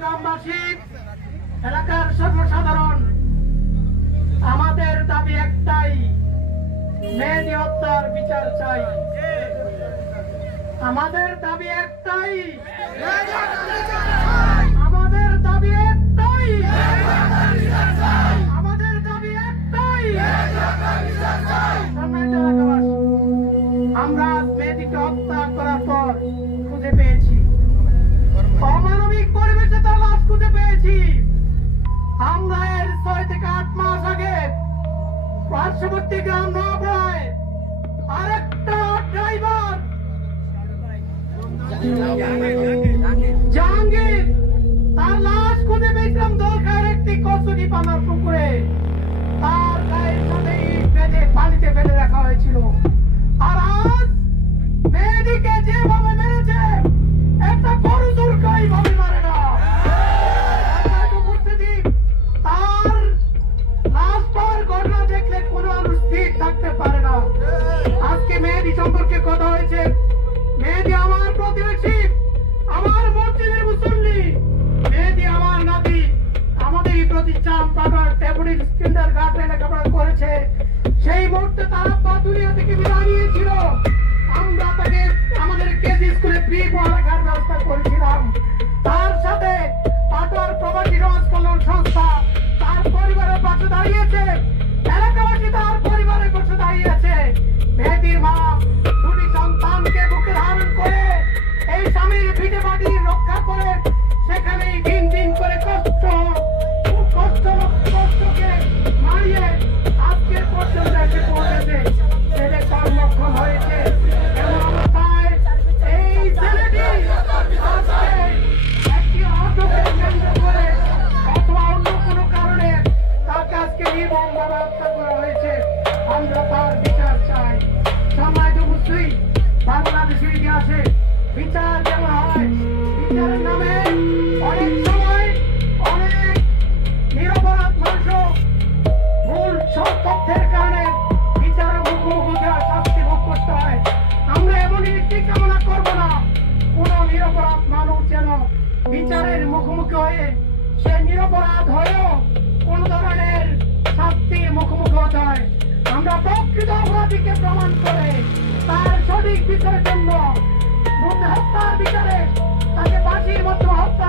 গ্রামবাসী, এলাকার সর্বসাধারণ, আমাদের দাবি একটাই, মেহেদী হত্যার বিচার চাই। আমাদের দাবি একটাই, আমাদের দাবি একটাই, আমাদের দাবি একটাই। আমরা মেহেদীকে হত্যা করার পর খুঁজে পেয়েছি, অমানবিক পরিবেশে তার লাশ খুঁজে পেয়েছি। আমরা এর 6 থেকে 8 মাস আগে পার্শ্ববর্তী গ্রাম নবরায় আরেকটা ড্রাইভার জাহাঙ্গীর, তার লাশ খুঁজে পেয়েছিলাম দোলখায়ের একটি কচুরি পানার পুকুরে। তার গায়ের সাথে ইট বেঁধে পানিতে ফেলে রাখা হয়েছিল। আর আজ মেহেদীকে যেভাবে মেরেছে, একটা গরু চুরকাই ভাবে মারে না। তার লাশ পাওয়ার ঘটনা দেখলে কোনো মানুষ স্থির থাকতে পারে না। আজকে মেহেদী সম্পর্কে কথা হয়েছে। মেহেদী আমার প্রতিবেশী, আমার মসজিদের মুসল্লি। মেহেদী আমার নাতি, আমাদেরই প্রতিষ্ঠান পাগল টেবুলিং কিন্ডার গার্ডেন লেখাপড়া করেছে। সেই মুহূর্তে তার আব্বা দুনিয়া থেকে বিদায় নিয়েছিল। আমরা তাকে আমাদের কেজি স্কুলে প্রি পড়ালেখার ব্যবস্থা করেছিলাম। তার সাথে পাটোয়ার প্রবাসী সমাজ কল্যাণ সংস্থা তার পরিবারের পাশে দাঁড়িয়েছে, এলাকাবাসী তার পরিবারের পাশে দাঁড়িয়েছে। মেহেদীর মা দুটি সন্তানকে বুকে ধারণ করে এই স্বামীর পিঠে বাড়ি রক্ষা করে সেখানেই দিন দিন করে কষ্টকে মারিয়ে আজকের পর্যন্ত এসে পৌঁছেছে। ছেলে কর্মক্ষম হয়েছে। এমন অবস্থায় এই ছেলেটি আজকে একটি অটোকে কেন্দ্র করে অথবা অন্য কোনো কারণে তাকে আজকে নির্মমভাবে হত্যা করা হয়েছে। আমরা তার বিচার চাই। সম্মানিত মুসলিম, বাংলাদেশের ইতিহাসে বিচার যেমন হয়, বিচারের নামে অনেক সময় অনেক নিরপরাধ মানুষ ভুল তথ্যের কারণে বিচারের মুখোমুখি শাস্তি ভোগ করতে হয়। আমরা এমনই নীতি কামনা করব না কোন নিরপরাধ মানুষ যেন বিচারের মুখোমুখি হয়ে সে নিরপরাধ হয়েও কোন ধরনের শাস্তির মুখোমুখি হতে হয়। আমরা প্রকৃত অপরাধীকে প্রমাণ করে তার সঠিক বিচারের জন্য হত্যার বিচারে তাকে ফাঁসির মাধ্যমে হত্যা